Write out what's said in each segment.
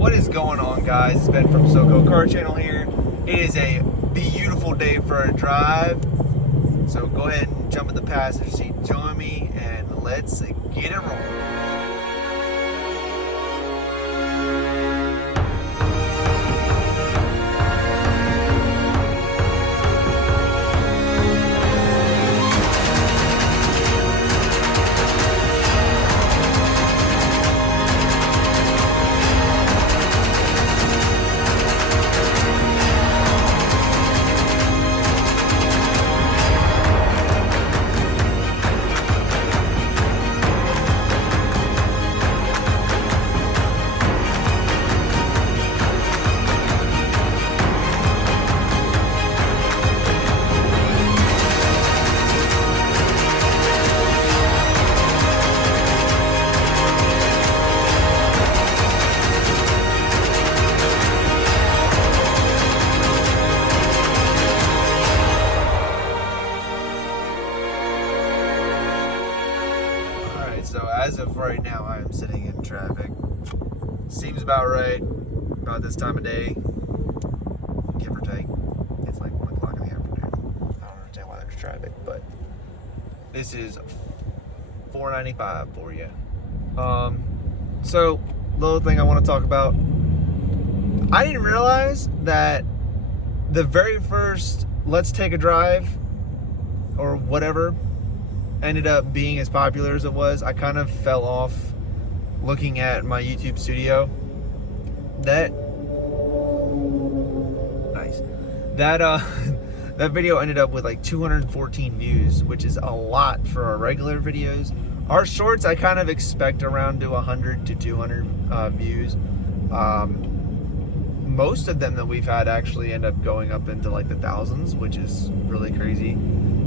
What is going on, guys? It's Ben from SoCo Car Channel here. It is a beautiful day for a drive, so go ahead and jump in the passenger seat, join me, and let's get it rolling. So as of right now, I am sitting in traffic. Seems about right, about this time of day, give or take. It's like 1 o'clock in the afternoon. I don't understand why there's traffic, but this is $4.95 for you. So, little thing I want to talk about. I didn't realize that the very first Let's Take a Drive, or whatever, ended up being as popular as it was. I kind of fell off looking at my YouTube studio. That video ended up with like 214 views, which is a lot for our regular videos. Our shorts, I kind of expect around to 100 to 200 views. Most of them that we've had actually end up going up into like the thousands, which is really crazy.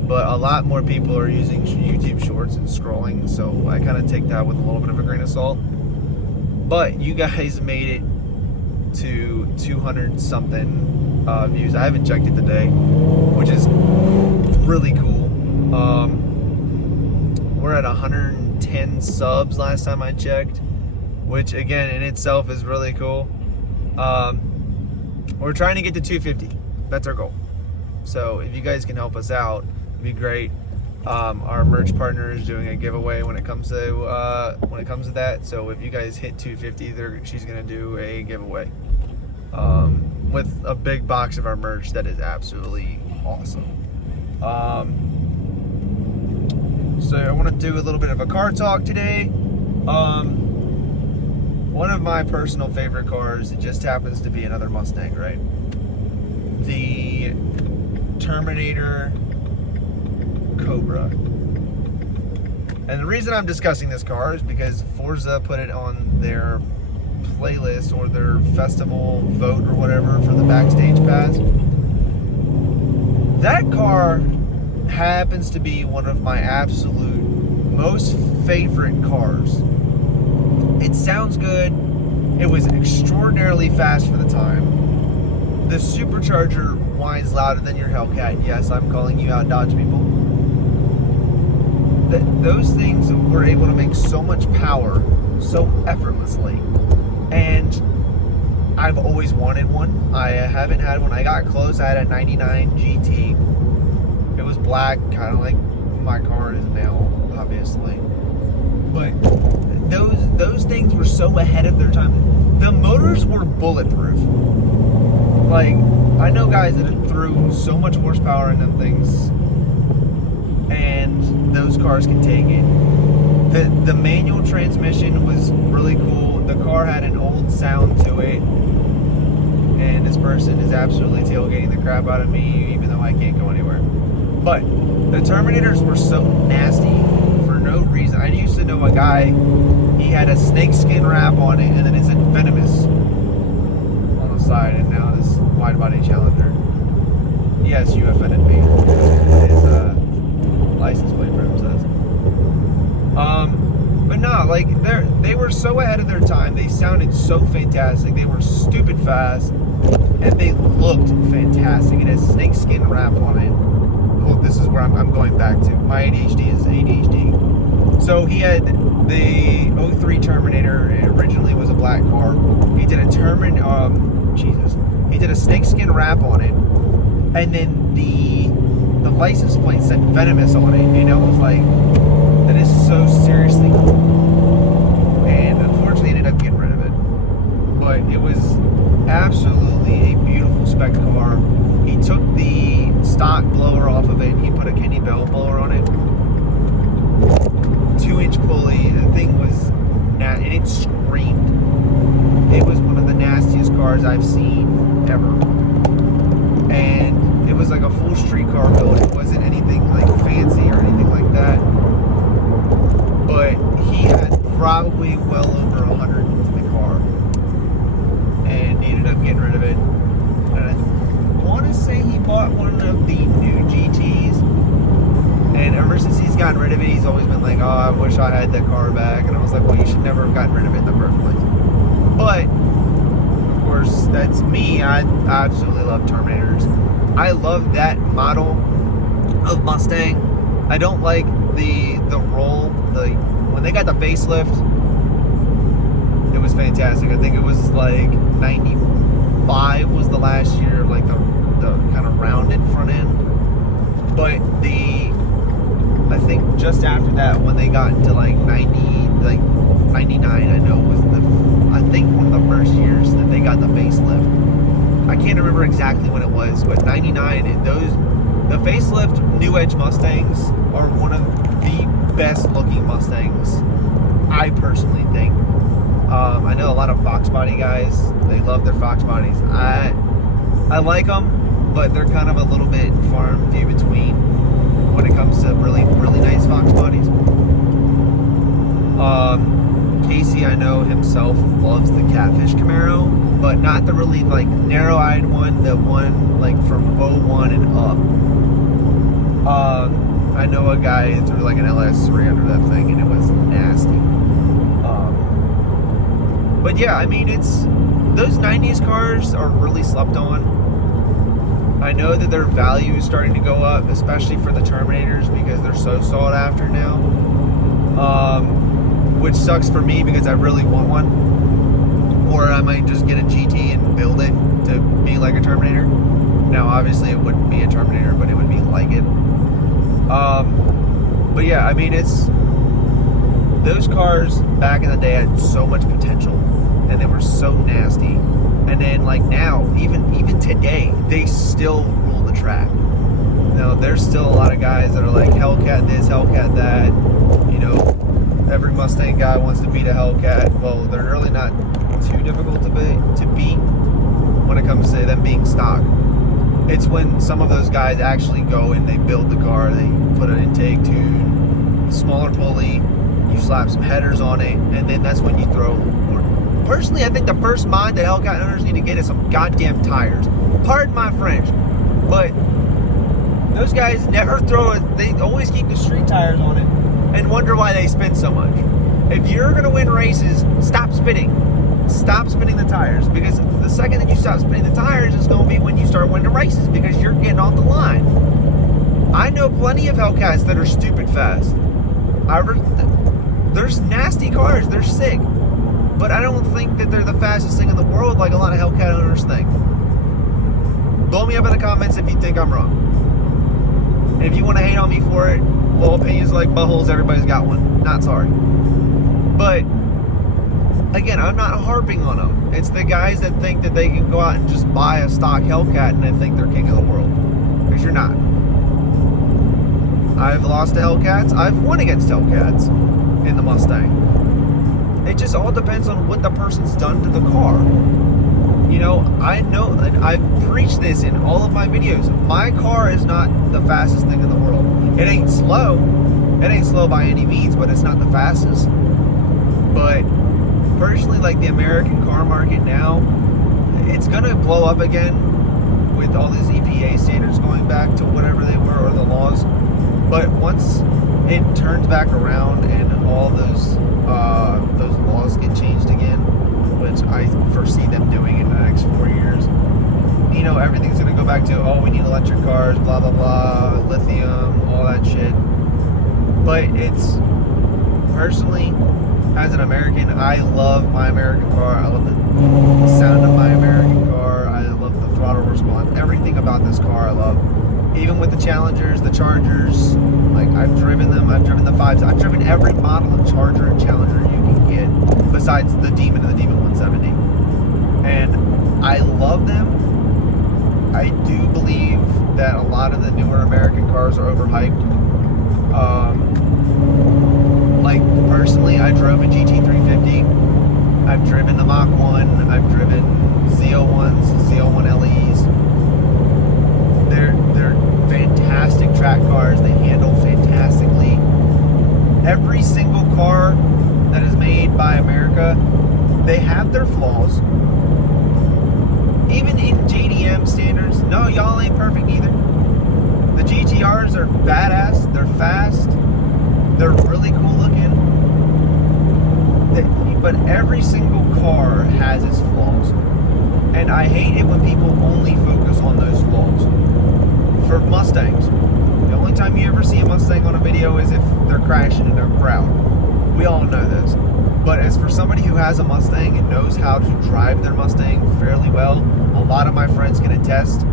But a lot more people are using YouTube Shorts and scrolling, so I kind of take that with a little bit of a grain of salt. But you guys made it to 200 something views. I haven't checked it today, which is really cool. We're at 110 subs last time I checked, which again in itself is really cool. We're trying to get to 250. That's our goal. So if you guys can help us out, be great. Our merch partner is doing a giveaway when it comes to that. So if you guys hit 250, she's gonna do a giveaway with a big box of our merch that is absolutely awesome. So I want to do a little bit of a car talk today. One of my personal favorite cars, it just happens to be another Mustang, right? The Terminator Cobra. And the reason I'm discussing this car is because Forza put it on their playlist or their festival vote or whatever for the backstage pass. That car happens to be one of my absolute most favorite cars. It sounds good. It was extraordinarily fast for the time. The supercharger whines louder than your Hellcat. Yes, I'm calling you out, Dodge people. Those things were able to make so much power so effortlessly, and I've always wanted one. I haven't had one. I got close. I had a 99 GT. It was black, kind of like my car is now, obviously. But those things were so ahead of their time. The motors were bulletproof. Like, I know guys that threw so much horsepower in them things, and those cars can take it. The manual transmission was really cool. The car had an old sound to it, and this person is absolutely tailgating the crap out of me, even though I can't go anywhere. But the Terminators were so nasty for no reason. I used to know a guy, he had a snakeskin wrap on it, and then it said Venomous on the side, and now this wide body Challenger. Yes, you offended me. His license plate for him says. But no, like they were so ahead of their time. They sounded so fantastic. They were stupid fast, and they looked fantastic. It has snakeskin wrap on it. Well, this is where I'm going back to. My ADHD is ADHD. So he had the 03 Terminator. It originally was a black car. He did a he did a snakeskin wrap on it, and then the license plate said venomous on it, and I was like, that is so seriously cool. And unfortunately ended up getting rid of it, but it was absolutely a beautiful spec car. He took the stock blower off of it, he put a Kenny Bell blower on it, 2-inch pulley. The thing was and it screamed. It was one of the nastiest cars I've seen ever, and it was like a full street car build. It wasn't anything like fancy or anything like that, but he had probably well over 100 into the car, and he ended up getting rid of it. And I want to say he bought one of the new GTs, and ever since he's gotten rid of it, he's always been like, oh, I wish I had that car back. And I was like, well, you should never have gotten rid of it in the first place. But of course, that's me. I absolutely love Terminators. I love that model of Mustang. I don't like the roll. When they got the facelift, it was fantastic. I think it was like 95 was the last year, like the kind of rounded front end. But I think just after that, when they got into like 99, I know was I think one of the first years that they got the facelift. I can't remember exactly when it was, but 99, the facelift New Edge Mustangs are one of the best looking Mustangs, I personally think. I know a lot of Fox body guys, they love their Fox bodies. I like them, but they're kind of a little bit far and few between when it comes to really, really nice Fox bodies. Casey, I know himself, loves the Catfish Camaro, but not the really like narrow-eyed one, the one like from 01 and up. I know a guy threw like an LS3 under that thing, and it was nasty. But yeah, I mean, those 90s cars are really slept on. I know that their value is starting to go up, especially for the Terminators, because they're so sought after now. Which sucks for me because I really want one. Or I might just get a GT and build it to be like a Terminator. Now, obviously, it wouldn't be a Terminator, but it would be like it. But yeah, I mean, those cars back in the day had so much potential, and they were so nasty. And then, like now, even today, they still rule the track. You know, there's still a lot of guys that are like Hellcat this, Hellcat that. You know, every Mustang guy wants to beat a Hellcat. Well, they're really not too difficult to beat when it comes to them being stock. It's when some of those guys actually go and they build the car, they put an intake tune, smaller pulley, you slap some headers on it, and then that's when you throw. Personally, I think the first mod that Hellcat owners need to get is some goddamn tires. Pardon my French, but those guys never throw it. They always keep the street tires on it and wonder why they spin so much. If you're going to win races, stop spinning. Stop spinning the tires, because the second that you stop spinning the tires is going to be when you start winning races, because you're getting off the line. I know plenty of Hellcats that are stupid fast. There's nasty cars. They're sick. But I don't think that they're the fastest thing in the world like a lot of Hellcat owners think. Blow me up in the comments if you think I'm wrong. And if you want to hate on me for it, well, opinions like buttholes, everybody's got one. Not sorry. But, again, I'm not harping on them. It's the guys that think that they can go out and just buy a stock Hellcat and they think they're king of the world. Because you're not. I've lost to Hellcats. I've won against Hellcats in the Mustang. It just all depends on what the person's done to the car. You know, I've preached this in all of my videos. My car is not the fastest thing in the world. It ain't slow. It ain't slow by any means, but it's not the fastest. But personally, like the American car market now, it's gonna blow up again with all these EPA standards going back to whatever they were, or the laws. But once it turns back around and all those laws get changed again, which I foresee them doing in the next 4 years, you know, everything's going to go back to, oh, we need electric cars, blah, blah, blah, lithium, all that shit. But it's, personally, as an American, I love my American car. I love the sound Challengers, the Chargers. Like, I've driven them. I've driven the 5s. I've driven every model of Charger and Challenger you can get, besides the Demon and the Demon 170. And I love them. I do believe that a lot of the newer American cars are overhyped. Like, personally, I drove a GT350. I've driven the Mach 1. I've driven Z01s, Z01 LEs. They're fantastic track cars. They handle fantastically. Every single car that is made by America, they have their flaws. Even in JDM standards, no, y'all ain't perfect either. The GTRs are badass. They're fast. They're really cool looking. But every single car has its flaws. And I hate it when people only focus on those flaws. For Mustangs, the only time you ever see a Mustang on a video is if they're crashing in a crowd. We all know this. But as for somebody who has a Mustang and knows how to drive their Mustang fairly well, a lot of my friends can attest.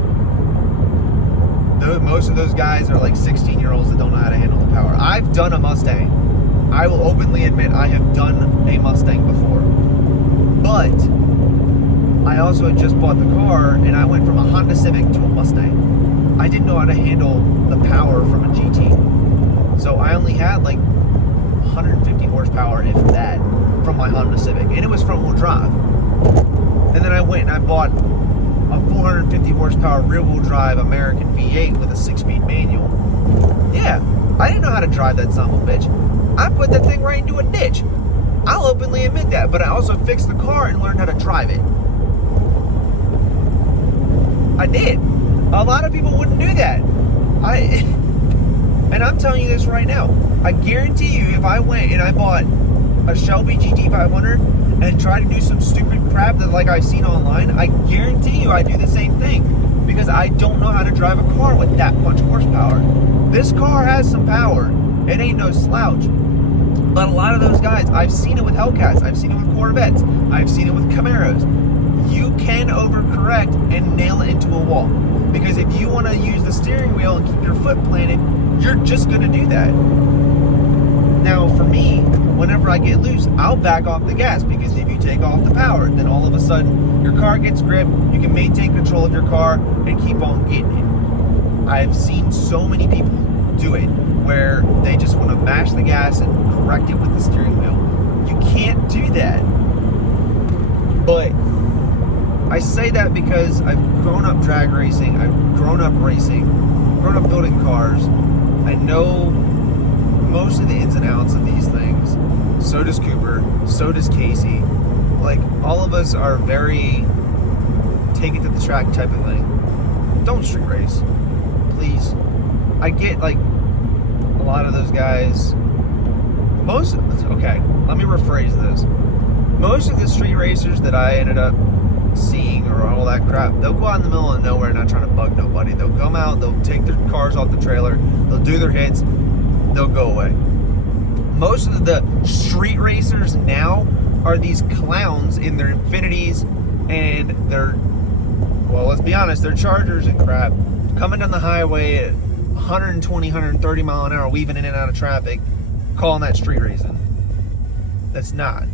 Most of those guys are like 16-year-olds that don't know how to handle the power. I've done a Mustang. I will openly admit I have done a Mustang before. But I also had just bought the car and I went from a Honda Civic to a Mustang. I didn't know how to handle the power from a GT. So I only had like 150 horsepower, if that, from my Honda Civic. And it was front-wheel drive. And then I went and I bought a 450 horsepower rear-wheel drive American V8 with a 6-speed manual. Yeah, I didn't know how to drive that son of a bitch. I put that thing right into a ditch. I'll openly admit that, but I also fixed the car and learned how to drive it. I did. A lot of people wouldn't do that. And I'm telling you this right now. I guarantee you, if I went and I bought a Shelby GT500 and tried to do some stupid crap that like I've seen online, I guarantee you I'd do the same thing, because I don't know how to drive a car with that much horsepower. This car has some power. It ain't no slouch. But a lot of those guys, I've seen it with Hellcats, I've seen it with Corvettes, I've seen it with Camaros. You can overcorrect and nail it into a wall. Because if you want to use the steering wheel and keep your foot planted, you're just going to do that. Now, for me, whenever I get loose, I'll back off the gas, because if you take off the power, then all of a sudden your car gets grip, you can maintain control of your car and keep on getting it. I've seen so many people do it where they just want to mash the gas and correct it with the steering wheel. You can't do that. But I say that because I've grown up drag racing, I've grown up racing, grown up building cars. I know most of the ins and outs of these things. So does Cooper, so does Casey. Like, all of us are very take it to the track type of thing. Don't street race, please. I get, like, a lot of those guys, okay, let me rephrase this. Most of the street racers that I ended up seeing or all that crap, they'll go out in the middle of nowhere not trying to bug nobody. They'll come out, they'll take their cars off the trailer, they'll do their hits, they'll go away. Most of the street racers now are these clowns in their Infinities and their, well, let's be honest, their Chargers and crap, coming down the highway at 120, 130 mile an hour, weaving in and out of traffic, calling that street racing. That's not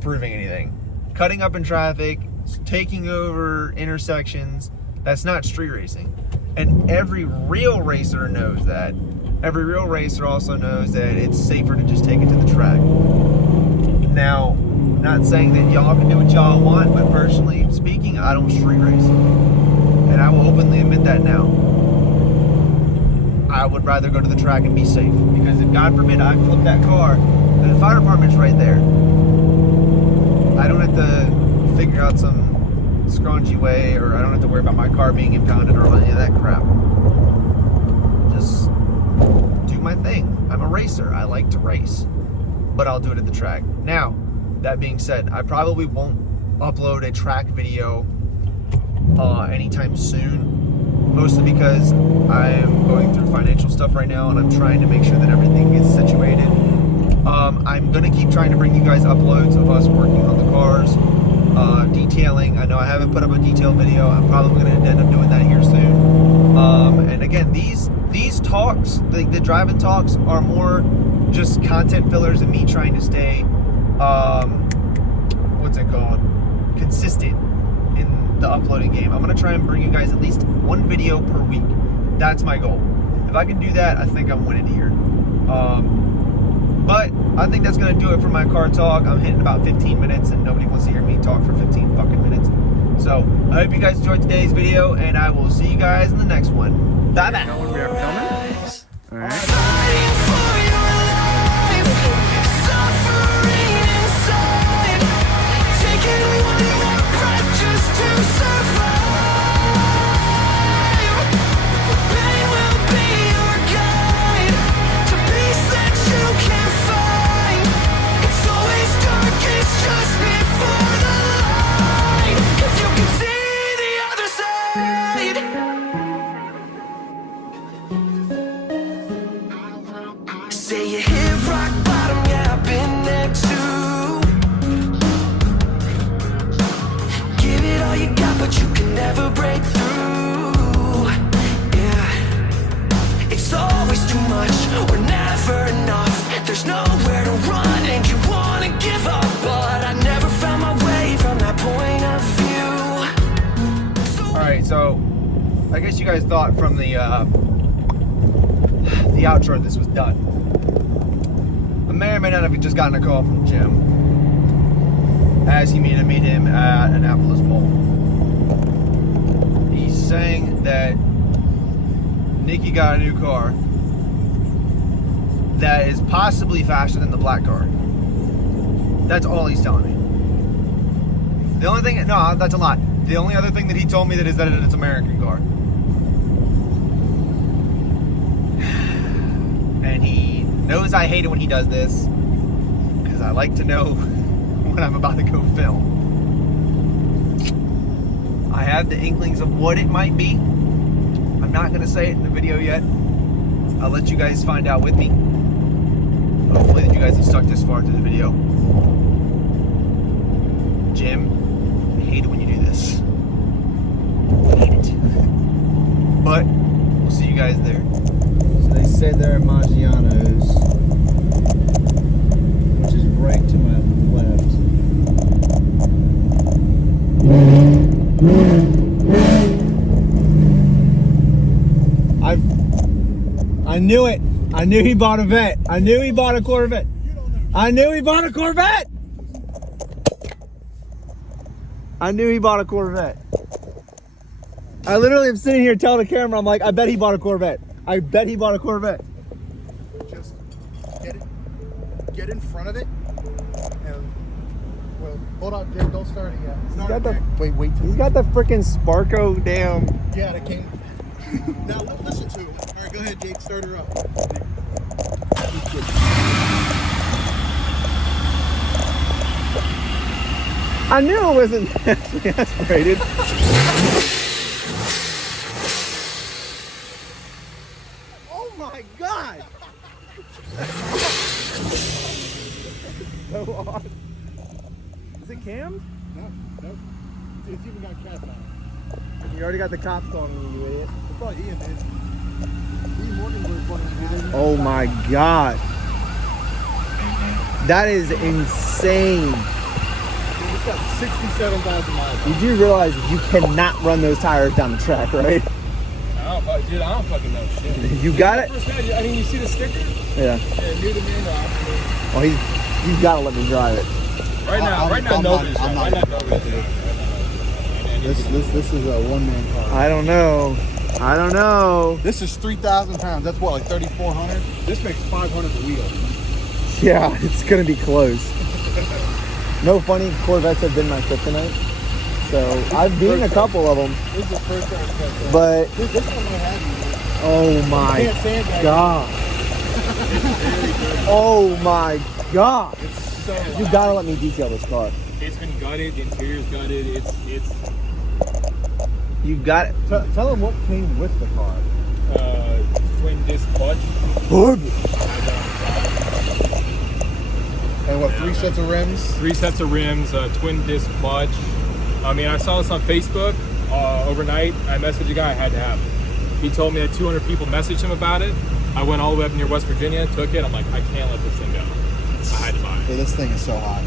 proving anything. Cutting up in traffic, taking over intersections, that's not street racing. And every real racer knows that. Every real racer also knows that it's safer to just take it to the track. Now, not saying that y'all can do what y'all want, but personally speaking, I don't street race. And I will openly admit that now. I would rather go to the track and be safe. Because if, God forbid, I flip that car, then the fire department's right there. I don't have to figure out some scrungy way, or I don't have to worry about my car being impounded or any of that crap. Just do my thing. I'm a racer. I like to race. But I'll do it at the track. Now, that being said, I probably won't upload a track video anytime soon. Mostly because I am going through financial stuff right now and I'm trying to make sure that everything is situated. I'm going to keep trying to bring you guys uploads of us working on the cars, detailing. I know I haven't put up a detailed video. I'm probably going to end up doing that here soon. And again, these talks, the driving talks, are more just content fillers and me trying to stay, what's it called, consistent in the uploading game. I'm gonna try and bring you guys at least one video per week. That's my goal. If I can do that, I think I'm winning here. But I think that's gonna do it for my car talk. I'm hitting about 15 minutes and nobody wants to hear me talk for 15 fucking minutes. So I hope you guys enjoyed today's video, and I will see you guys in the next one. Bye bye. Know when we are filming? All right. Fighting for your life, suffering inside, taking one more breath just to survive. Pain will be your guide to peace that you can find. It's always darkest just before the light. If you can see the other side. Say you hit rock bottom, yeah, I've been there too. Give it all you got, but you can never break through. Yeah, it's always too much or never enough. There's nowhere to run and you wanna give up, but I never found my way from that point of view. All right, so I guess you guys thought from the outro this was done. I may or may not have just gotten a call from Jim asking me to meet him at Annapolis Mall. He's saying that Nicky got a new car that is possibly faster than the black car. That's all he's telling me. The only thing, no, that's a lie. The only other thing that he told me that is that it's an American car. And he knows I hate it when he does this, because I like to know when I'm about to go film. I have the inklings of what it might be. I'm not going to say it in the video yet. I'll let you guys find out with me. Hopefully that you guys have stuck this far into the video. Jim, I hate it when you do this. I hate it. But we'll see you guys there. So they say they're at Maggiano's, which is right to my left. I knew it. I knew he bought a vet. I knew he bought a Corvette. I knew he bought a Corvette. I knew he bought a Corvette. I literally am sitting here telling the camera, I'm like, I bet he bought a Corvette. I bet he bought a Corvette. Just get in front of it, and well, hold on, Jake, don't start it yet. Wait. He's got the freaking Sparko damn. Yeah, that came. Now listen to it. All right, go ahead, Jake, start her up. I knew it wasn't actually aspirated. Oh my god! So awesome. Is it cammed? No. It's even got cats on it. You already got the cops calling me, you idiot. It's probably Ian, dude. Ian Morgan was one of the Oh my god. That is insane. It's got 67,000 miles. You do realize that you cannot run those tires down the track, right? I don't fucking know shit. You got it? I mean, you see the sticker? Yeah. Yeah, new to me, no. Well, you've got to let me drive it. Right now, I'm nobody's not right now. This is a one-man car. I don't know. This is 3,000 pounds. That's what, like 3,400? This makes 500 a wheel. Yeah, it's going to be close. No funny, Corvettes have been my kryptonite. So I've beaten a couple of them. This is the first time I've done. But, This one might have you. oh my Can't sandbag it. god. Oh my god. So You got to let me detail this car. It's been gutted, the interior's gutted, it's You got it. tell them what came with the car. twin disc clutch. And what, 3 sets of rims? 3 sets of rims, twin disc clutch. I mean, I saw this on Facebook overnight. I messaged a guy, I had to have it. He told me that 200 people messaged him about it. I went all the way up near West Virginia, took it. I'm like, I can't let this thing go. I had to buy it. Yeah, this thing is so hot.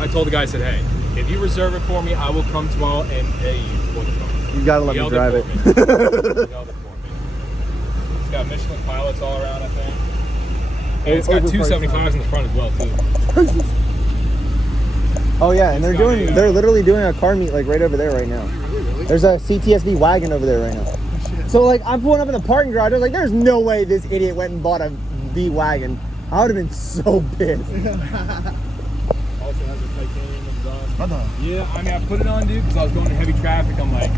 I told the guy, I said, hey, if you reserve it for me, I will come tomorrow and pay you for the car. You gotta let me drive it. He held it for me. It's got Michelin pilots all around, I think. And it's got 275s in the front as well, too. Oh yeah, and they're literally doing a car meet like right over there right now. Really? There's a CTSV wagon over there right now. So like I'm pulling up in the parking garage. I was like, there's no way this idiot went and bought a V wagon. I would have been so pissed. Also has a titanium exhaust. What the? Yeah, I mean, I put it on, dude, because I was going in heavy traffic. I'm like,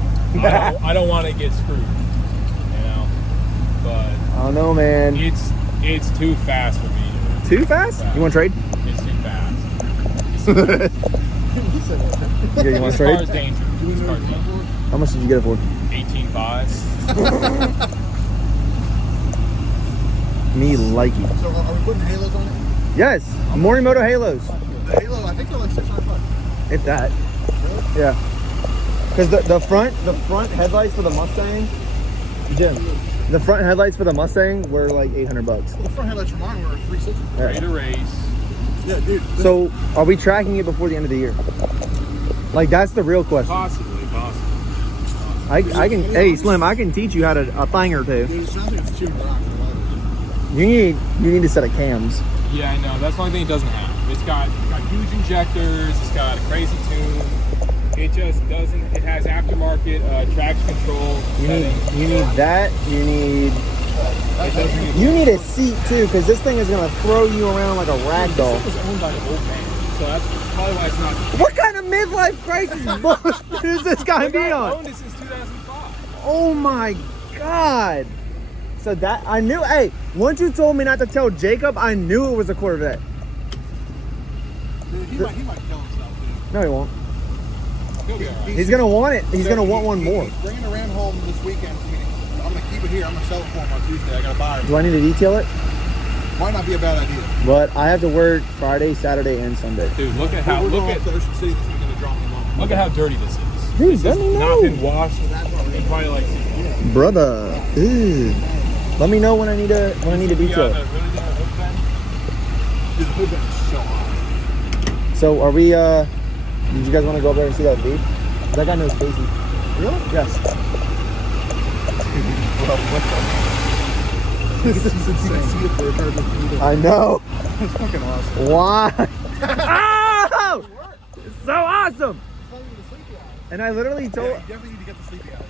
I don't want to get screwed, you know. But I don't know, man. it's too fast for me. Too fast? You want to trade? It's too fast. Yeah, you want This to car trade? is dangerous. This car is dangerous. How much did you get it for? 18.5. Me likey. So are we putting halos on it? Yes, Morimoto Halos. The halo, I think they're like $600. If that. Yeah. Because the front headlights for the Mustang, Jim, the front headlights for the Mustang were like $800. Well, the front headlights for mine were $360. Ready to race. Yeah, dude. So, are we tracking it before the end of the year? Like, that's the real question. Possibly. I can, hey Slim, I can teach you how to a thing or two. Dude, it sounds like it's chewing rocks. You need a set of cams. Yeah, I know. That's the only thing it doesn't have. It's got huge injectors. It's got a crazy tune. It just doesn't. It has aftermarket traction control. You need that. You need a seat too, because this thing is gonna throw you around like a rag doll. It was owned by an old man, so that's probably why it's not. What kind of midlife crisis bullshit is this guy be I on? owned it since 2005. Oh my god! So that I knew. Hey, once you told me not to tell Jacob, I knew it was a Corvette. Dude, he might kill himself, dude. No, he won't. He'll be all right. He's gonna want it. He's gonna want one more. He's bringing the Ram home this weekend. So I'm gonna keep it here. I'm gonna sell it for him on Tuesday. I gotta buy it. Do I need to detail it? Might not be a bad idea. But I have to work Friday, Saturday, and Sunday. Dude, look at how We're going up to Ocean City this weekend to drop him off. look at how dirty this is. Dude, This let has me not know. been washed in probably like Brother. Ew. Let me know when I need to detail it. the hood vent. Dude, the hood vent is so hot. So are we did you guys want to go up there and see that V? That guy knows Casey. Really? Yes. This is insane. See it for a card. I know. It's fucking awesome. Why? Oh! It's so awesome. And I literally Yeah, told you definitely need to get the sleepy eyes.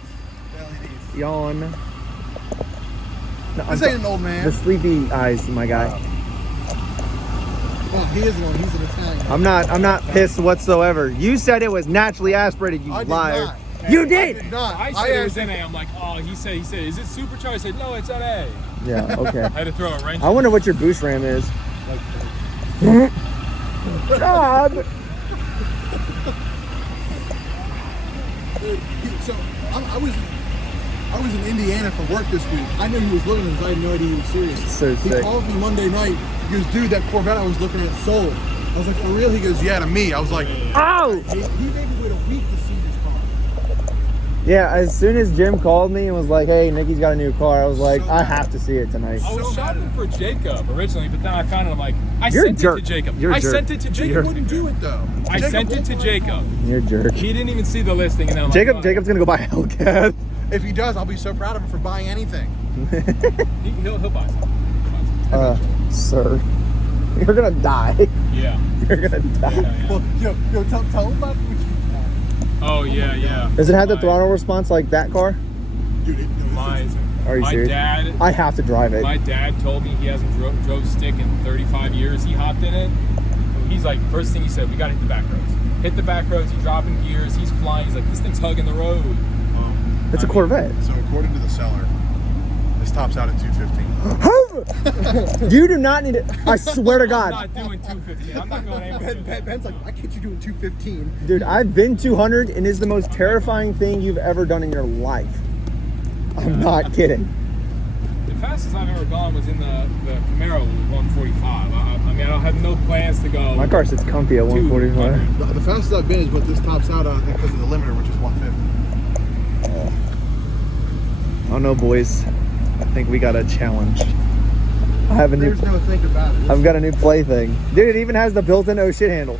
The LEDs. Yawn. No, This ain't an old man. the sleepy eyes, my guy. Well, he is one. He's an Italian. I'm not pissed whatsoever. You said it was naturally aspirated, you I did liar. not. You I did. did not. I said it was NA. I'm like, oh, he said, is it supercharged? I said, no, it's NA. Yeah, okay. I had to throw a wrench. I wonder what your boost ram is. God. Dude, so I was in Indiana for work this week. I knew he was looking at this. I had no idea he was serious. So He sick. called me Monday night. He goes, dude, that Corvette I was looking at sold. I was like, for real? He goes, yeah, to me. I was like, Ow! he made me wait a week to see this car. Yeah, as soon as Jim called me and was like, hey, Nicky's got a new car, I was like, So I bad. have to see it tonight. I was so shopping for Jacob originally, but then I found it. I'm like, I You're a sent jerk. it to Jacob. You're a I jerk. sent it to Jacob Jacob. wouldn't do it, though. I Jacob sent it won't to buy Jacob. You're a jerk. He didn't even see the listing, and then I'm Jacob, like, Jacob's gonna go buy a Hellcat. If he does, I'll be so proud of him for buying anything. He'll buy something. Sir, you're gonna die. Yeah. You're gonna die. Yeah. Well, yo, tell him about which. Oh yeah. Does it have the My- throttle response like that car? Dude, My Are you my serious? dad. I have to drive it. My dad told me he hasn't drove stick in 35 years. He hopped in it. He's like, first thing he said, we got to hit the back roads. Hit the back roads. He's dropping gears. He's flying. He's like, this thing's hugging the road. It's a Corvette. So according to the seller, this tops out at 215. You do not need it. I swear to God. I'm not doing 215. I'm not going anywhere. Ben's like, why can't you do it 215? Dude, I've been 200 and it's the most terrifying thing you've ever done in your life. I'm not kidding. The fastest I've ever gone was in the Camaro with 145. I mean, I don't have no plans to go. My car sits comfy at 145. 200. The fastest I've been is what this tops out on because of the limiter, which is 150. don't know, boys. I think we got a challenge. I have a new. There's no think about it. I've got a new plaything, dude. It even has the built-in oh shit handle.